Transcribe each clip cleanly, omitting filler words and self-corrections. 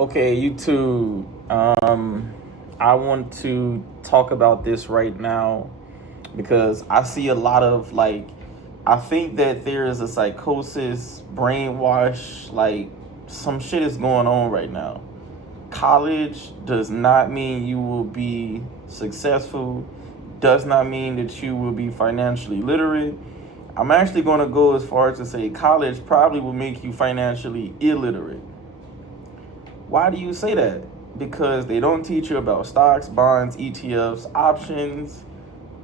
Okay, YouTube. I want to talk about this right now because I see a lot of I think that there is a psychosis, brainwash, some shit is going on right now. College does not mean you will be successful, does not mean that you will be financially literate. I'm actually going to go as far as to say college probably will make you financially illiterate. Why do you say that? Because they don't teach you about stocks, bonds, ETFs, options,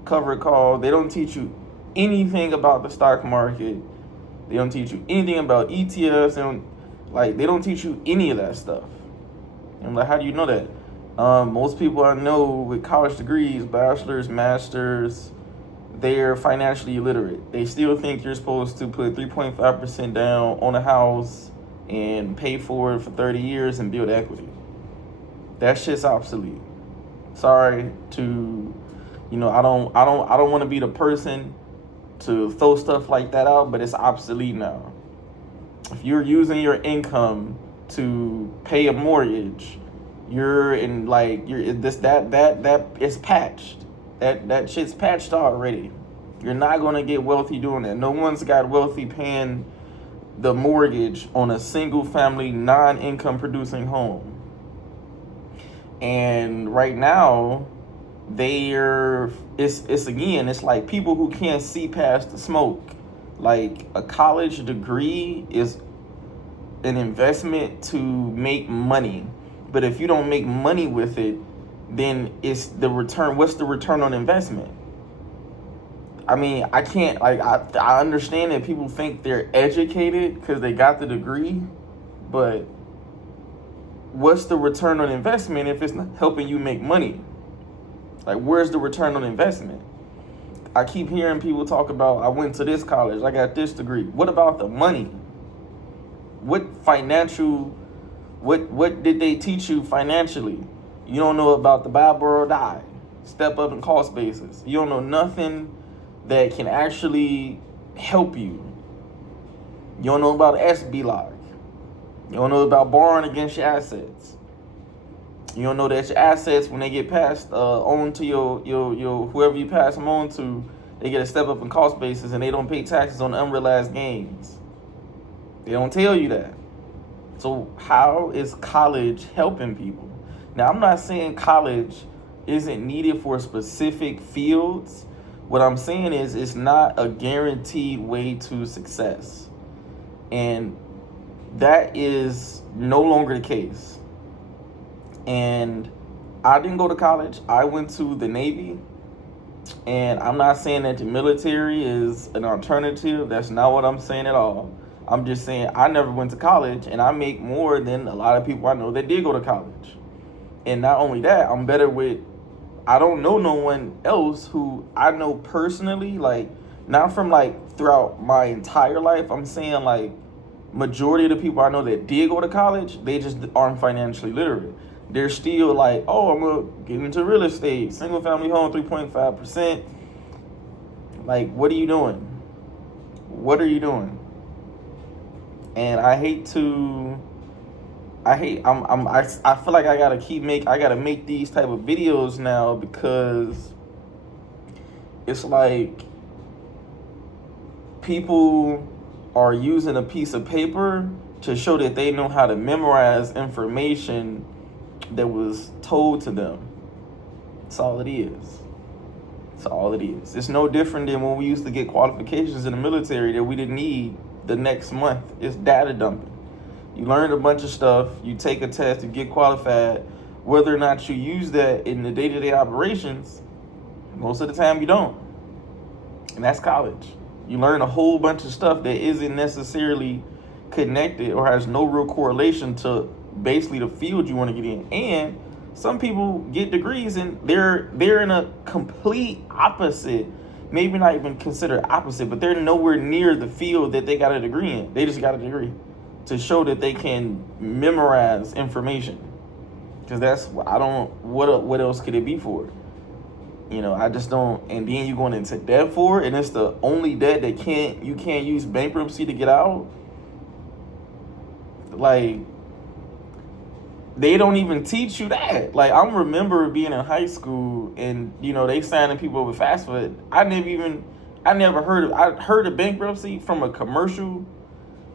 covered call. They don't teach you anything about the stock market. They don't teach you anything about ETFs. They don't teach you any of that stuff. And I'm like, how do you know that? Most people I know with college degrees, bachelor's, masters, they're financially illiterate. They still think you're supposed to put 3.5% down on a house and pay for it for 30 years and build equity. That shit's obsolete. Sorry to, I don't want to be the person to throw stuff like that out, but it's obsolete now. If you're using your income to pay a mortgage, you're in you're this that is patched. That shit's patched already. You're not gonna get wealthy doing that. No one's got wealthy paying the mortgage on a single family non-income producing home. And right now, it's like people who can't see past the smoke. Like a college degree is an investment to make money. But if you don't make money with it, then it's the return. What's the return on investment? I mean, I can't, I understand that people think they're educated because they got the degree, but what's the return on investment if it's not helping you make money? Like, where's the return on investment? I keep hearing people talk about, I went to this college, I got this degree. What about the money? What did they teach you financially? You don't know about the buy, borrow, die, step up and cost basis. You don't know nothing that can actually help you. You don't know about SB lock. You don't know about borrowing against your assets. You don't know that your assets, when they get passed on to your whoever you pass them on to, they get a step up in cost basis and they don't pay taxes on unrealized gains. They don't tell you that. So how is college helping people? Now, I'm not saying college isn't needed for specific fields. What I'm saying is it's not a guaranteed way to success. And that is no longer the case. And I didn't go to college. I went to the Navy. And I'm not saying that the military is an alternative. That's not what I'm saying at all. I'm just saying I never went to college, and I make more than a lot of people I know that did go to college. And not only that, I'm better with, I don't know no one else who I know personally, not from throughout my entire life. I'm saying majority of the people I know that did go to college, they just aren't financially literate. They're still I'm gonna get into real estate, single family home, 3.5%. What are you doing? What are you doing? And I feel like I gotta make these type of videos now, because it's like people are using a piece of paper to show that they know how to memorize information that was told to them. That's all it is. That's all it is. It's no different than when we used to get qualifications in the military that we didn't need the next month. It's data dumping. You learn a bunch of stuff, you take a test, you get qualified. Whether or not you use that in the day-to-day operations, most of the time you don't. And that's college. You learn a whole bunch of stuff that isn't necessarily connected or has no real correlation to basically the field you want to get in. And some people get degrees and they're in a complete opposite, maybe not even considered opposite, but they're nowhere near the field that they got a degree in. They just got a degree to show that they can memorize information. Because what else could it be for? I just don't. And then you're going into debt for it, and it's the only debt that you can't use bankruptcy to get out. They don't even teach you that. Like, I remember being in high school and, they signing people with fast food. I never I heard of bankruptcy from a commercial,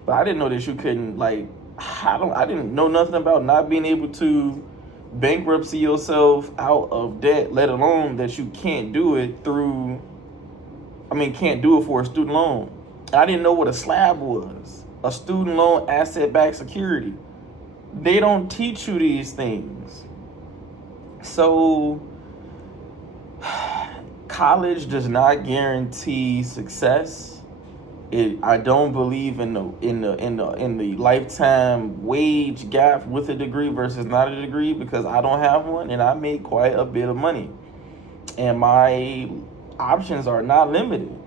but I didn't know that you couldn't, like, I didn't know nothing about not being able to bankruptcy yourself out of debt, let alone that you can't do it can't do it for a student loan. I didn't know what a slab was, a student loan asset-backed security. They don't teach you these things. So college does not guarantee success. I don't believe in the lifetime wage gap with a degree versus not a degree, because I don't have one and I make quite a bit of money. And my options are not limited.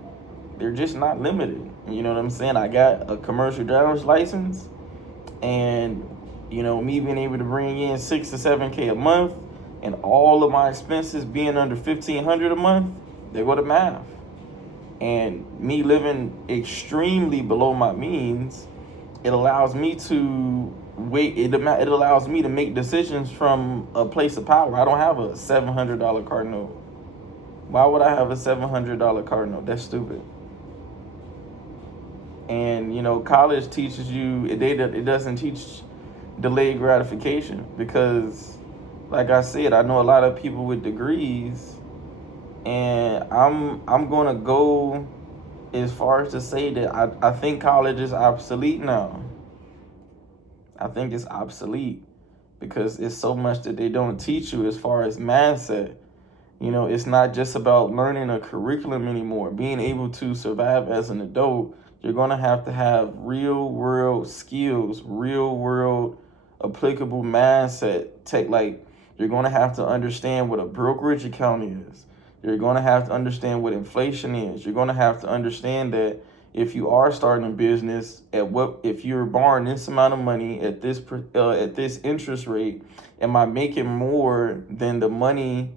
They're just not limited. You know what I'm saying? I got a commercial driver's license, and me being able to bring in $6 to $7K a month, and all of my expenses being under $1,500 a month, they go to math. And me living extremely below my means, it allows me to it allows me to make decisions from a place of power. I don't have a $700 car note. Why would I have a $700 car note? That's stupid. And college teaches you, it doesn't teach delayed gratification, because, like I said, I know a lot of people with degrees, and I'm gonna go as far as to say that I think college is obsolete now. I think it's obsolete because it's so much that they don't teach you as far as mindset. It's not just about learning a curriculum anymore. Being able to survive as an adult, you're going to have real world skills, real world applicable mindset. You're going to have to understand what a brokerage account is. You're going to have to understand what inflation is. You're going to have to understand that if you are starting a business, if you're borrowing this amount of money at this interest rate, am I making more than the money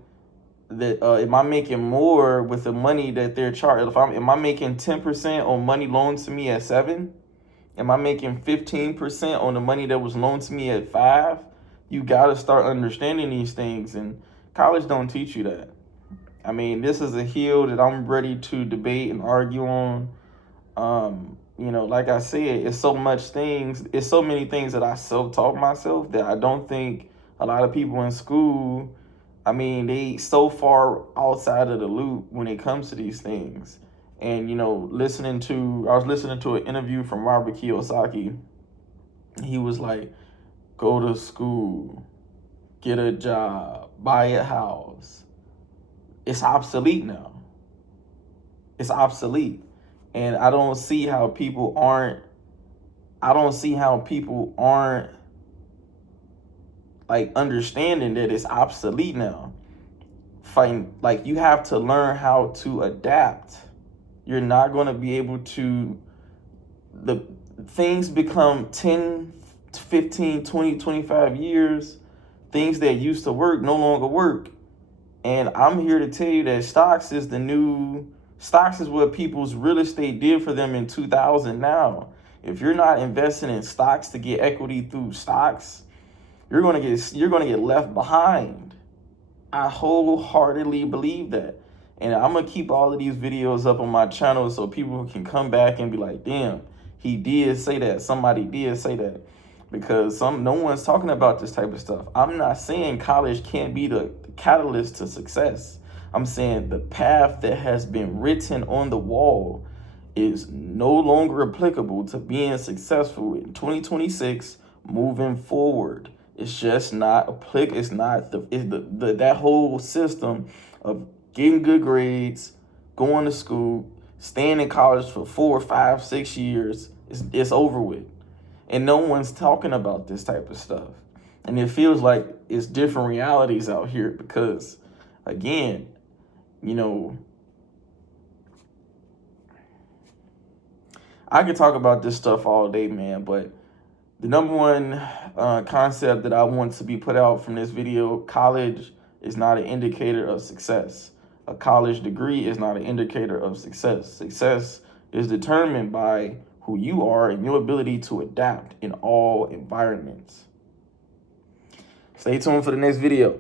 that am I making more with the money that they're charged? Am I making 10% on money loaned to me at 7? Am I making 15% on the money that was loaned to me at 5? You got to start understanding these things, and college don't teach you that. This is a hill that I'm ready to debate and argue on. Like I said, it's so many things that I self-taught myself that I don't think a lot of people in school, they so far outside of the loop when it comes to these things. And, I was listening to an interview from Robert Kiyosaki. He was like, go to school, get a job, buy a house. It's obsolete now. It's obsolete. And I don't see how people aren't like understanding that it's obsolete now. You have to learn how to adapt. You're not going to be able to, the things become 10, 15, 20, 25 years, things that used to work no longer work. And I'm here to tell you that stocks is what people's real estate did for them in 2000 now. If you're not investing in stocks to get equity through stocks, you're gonna get left behind. I wholeheartedly believe that. And I'm gonna keep all of these videos up on my channel so people can come back and be like, damn, he did say that. Somebody did say that. Because no one's talking about this type of stuff. I'm not saying college can't be the catalyst to success. I'm saying the path that has been written on the wall is no longer applicable to being successful in 2026 moving forward. It's just not applicable. It's not that whole system of getting good grades, going to school, staying in college for 4, 5, 6 years. It's over with. And no one's talking about this type of stuff. And it feels like it's different realities out here because, again, I could talk about this stuff all day, man, but the number one concept that I want to be put out from this video, college is not an indicator of success. A college degree is not an indicator of success. Success is determined by who you are and your ability to adapt in all environments. Stay tuned for the next video.